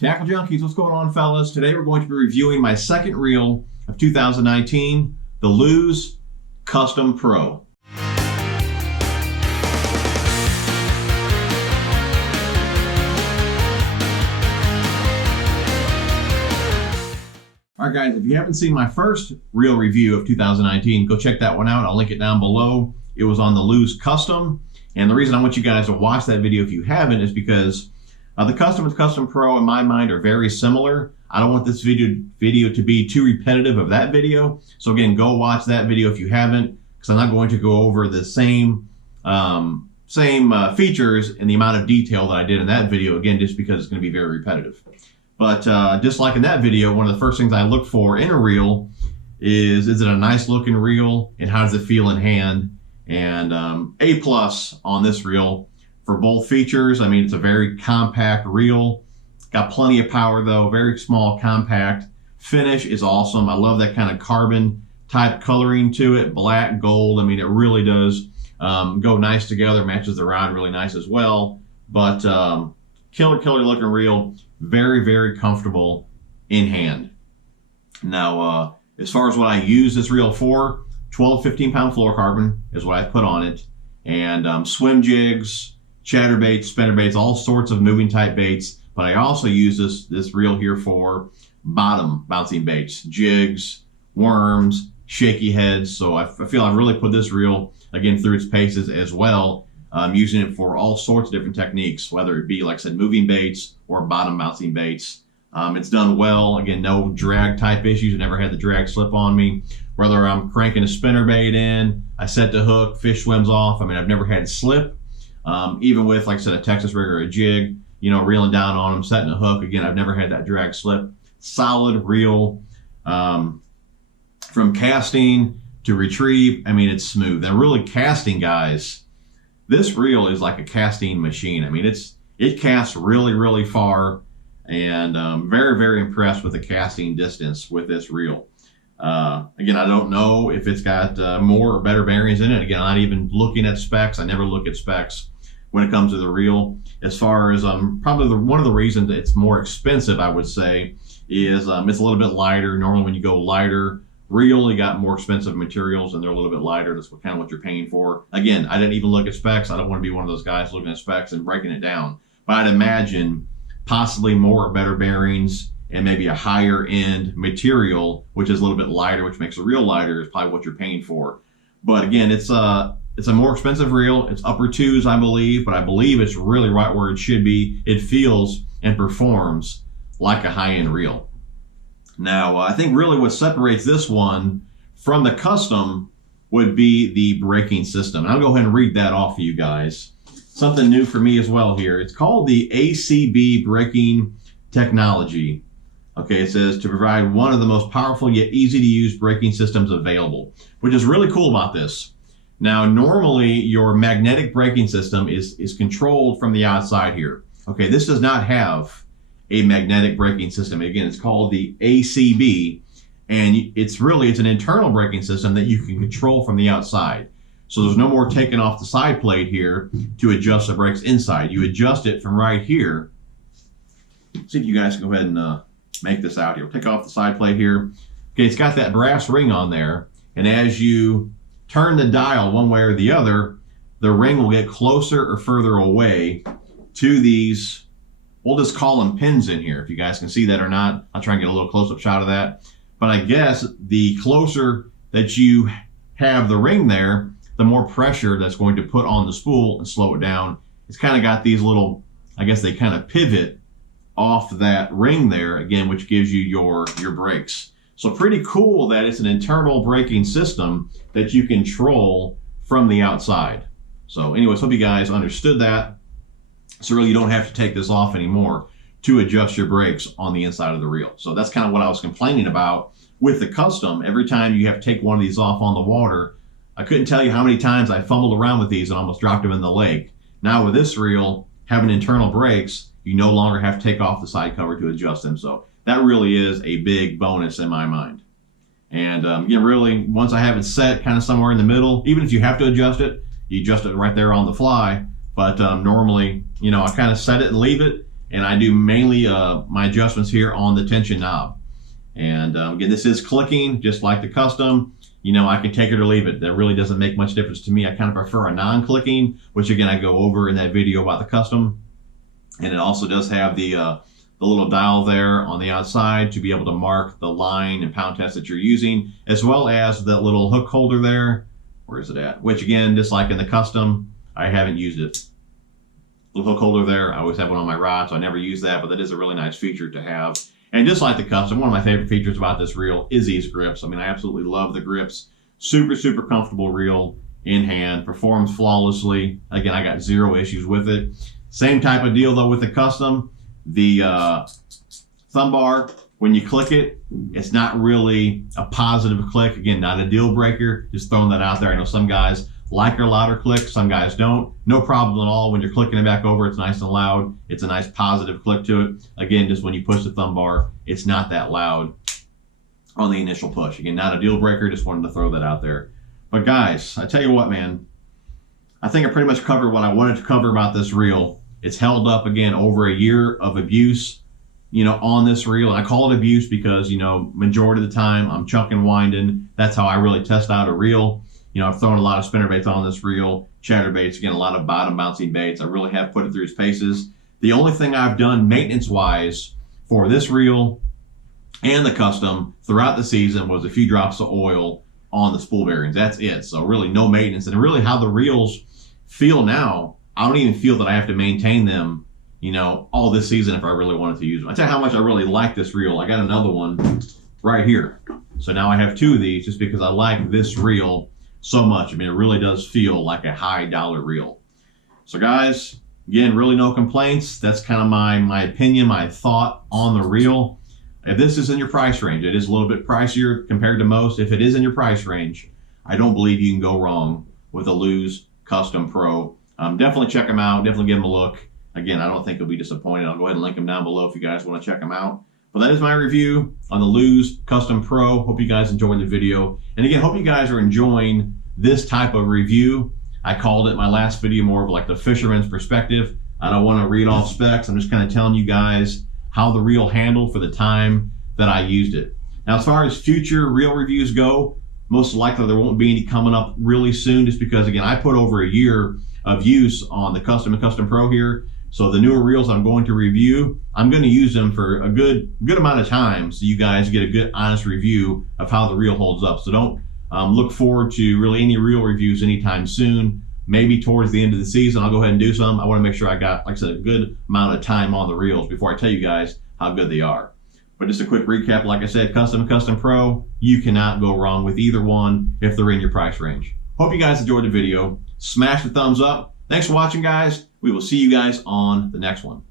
Tackle Junkies, what's going on, fellas? Today we're going to be reviewing my second reel of 2019, the Lose Custom Pro. Alright guys, if you haven't seen my first reel review of 2019, go check that one out. I'll link it down below. It was on the Lose Custom, and the reason I want you guys to watch that video if you haven't is because the Custom and Custom Pro, in my mind, are very similar. I don't want this video to be too repetitive of that video. So again, go watch that video if you haven't, because I'm not going to go over the same features and the amount of detail that I did in that video, again, just because it's going to be very repetitive. But just like in that video, one of the first things I look for in a reel is it a nice looking reel, and how does it feel in hand? And A+ on this reel for both features. I mean, it's a very compact reel. Got plenty of power though, very small, compact. Finish is awesome. I love that kind of carbon type coloring to it, black, gold. I mean, it really does go nice together, matches the rod really nice as well. But killer looking reel, very, very comfortable in hand. Now, as far as what I use this reel for, 12 to 15 pound fluorocarbon is what I put on it. And swim jigs, chatterbaits, spinnerbaits, all sorts of moving type baits. But I also use this reel here for bottom bouncing baits, jigs, worms, shaky heads. So I feel I've really put this reel, again, through its paces as well. Using it for all sorts of different techniques, whether it be, like I said, moving baits or bottom bouncing baits. It's done well. Again, no drag type issues. I never had the drag slip on me. Whether I'm cranking a spinnerbait in, I set the hook, fish swims off. I mean, I've never had it slip. Even with, like I said, a Texas rig or a jig, you know, reeling down on them, setting a hook. Again, I've never had that drag slip. Solid reel. From casting to retrieve, I mean, it's smooth. And really casting, guys, this reel is like a casting machine. I mean, it casts really, really far, and very, very impressed with the casting distance with this reel. Again, I don't know if it's got more or better bearings in it. Again, I'm not even looking at specs. I never look at specs when it comes to the reel. As far as probably one of the reasons it's more expensive, I would say, is it's a little bit lighter. Normally when you go lighter reel, you got more expensive materials and they're a little bit lighter. That's kind of what you're paying for. Again, I didn't even look at specs. I don't want to be one of those guys looking at specs and breaking it down. But I'd imagine possibly more or better bearings and maybe a higher end material, which is a little bit lighter, which makes the reel lighter, is probably what you're paying for. But again, it's a more expensive reel. It's upper twos, I believe, but I believe it's really right where it should be. It feels and performs like a high-end reel. Now, I think really what separates this one from the Custom would be the braking system. And I'll go ahead and read that off for you guys. Something new for me as well here. It's called the ACB braking technology. Okay, it says to provide one of the most powerful yet easy to use braking systems available, which is really cool about this. Now, normally your magnetic braking system is controlled from the outside here. Okay, this does not have a magnetic braking system. Again, it's called the ACB, and it's an internal braking system that you can control from the outside. So there's no more taking off the side plate here to adjust the brakes inside. You adjust it from right here. Let's see if you guys can go ahead and make this out here. We'll take off the side plate here. Okay, it's got that brass ring on there, and as you turn the dial one way or the other, the ring will get closer or further away to these, we'll just call them pins in here, if you guys can see that or not. I'll try and get a little close-up shot of that. But I guess the closer that you have the ring there, the more pressure that's going to put on the spool and slow it down. It's kind of got these little, I guess they kind of pivot off that ring there, again, which gives you your brakes. So pretty cool that it's an internal braking system that you control from the outside. So anyways, hope you guys understood that. So really you don't have to take this off anymore to adjust your brakes on the inside of the reel. So that's kind of what I was complaining about with the Custom. Every time you have to take one of these off on the water, I couldn't tell you how many times I fumbled around with these and almost dropped them in the lake. Now with this reel, having internal brakes, you no longer have to take off the side cover to adjust them. So that really is a big bonus in my mind. And again, really, once I have it set kind of somewhere in the middle, even if you have to adjust it, you adjust it right there on the fly. But normally, you know, I kind of set it and leave it, and I do mainly my adjustments here on the tension knob. And again, this is clicking just like the custom. You know, I can take it or leave it. That really doesn't make much difference to me. I kind of prefer a non-clicking, which again, I go over in that video about the custom. And it also does have the little dial there on the outside to be able to mark the line and pound test that you're using, as well as that little hook holder there. Where is it at? Which again, just like in the custom, I haven't used it. Little hook holder there. I always have one on my rod, so I never use that, but that is a really nice feature to have. And just like the custom, one of my favorite features about this reel is these grips. I mean, I absolutely love the grips. Super, super comfortable reel in hand, performs flawlessly. Again, I got zero issues with it. Same type of deal though with the custom. The thumb bar, when you click it, it's not really a positive click. Again, not a deal breaker. Just throwing that out there. I know some guys like your louder click, some guys don't. No problem at all. When you're clicking it back over, it's nice and loud. It's a nice positive click to it. Again, just when you push the thumb bar, it's not that loud on the initial push. Again, not a deal breaker. Just wanted to throw that out there. But guys, I tell you what, man, I think I pretty much covered what I wanted to cover about this reel. It's held up, again, over a year of abuse, you know, on this reel. And I call it abuse because, you know, majority of the time I'm chucking, winding. That's how I really test out a reel. You know, I've thrown a lot of spinnerbaits on this reel, chatterbaits, again, a lot of bottom bouncing baits. I really have put it through its paces. The only thing I've done maintenance-wise for this reel and the custom throughout the season was a few drops of oil on the spool bearings. That's it. So really no maintenance. And really how the reels feel now, I don't even feel that I have to maintain them, you know, all this season if I really wanted to use them. I tell you how much I really like this reel. I got another one right here. So now I have two of these just because I like this reel so much. I mean, it really does feel like a high dollar reel. So guys, again, really no complaints. That's kind of my opinion, my thought on the reel. If this is in your price range, it is a little bit pricier compared to most. If it is in your price range, I don't believe you can go wrong with a Lew's Custom Pro. Definitely check them out. Definitely give them a look. Again, I don't think you'll be disappointed. I'll go ahead and link them down below if you guys want to check them out. But that is my review on the Lew's Custom Pro. Hope you guys enjoyed the video. And again, hope you guys are enjoying this type of review. I called it my last video more of like the fisherman's perspective. I don't want to read off specs. I'm just kind of telling you guys how the reel handled for the time that I used it. Now, as far as future reel reviews go, most likely there won't be any coming up really soon just because, again, I put over a year of use on the Custom and Custom Pro here. So the newer reels I'm going to review, I'm going to use them for a good amount of time so you guys get a good honest review of how the reel holds up. So don't look forward to really any reel reviews anytime soon. Maybe towards the end of the season, I'll go ahead and do some. I want to make sure I got, like I said, a good amount of time on the reels before I tell you guys how good they are. But just a quick recap, like I said, Custom and Custom Pro, you cannot go wrong with either one if they're in your price range. Hope you guys enjoyed the video. Smash the thumbs up. Thanks for watching, guys. We will see you guys on the next one.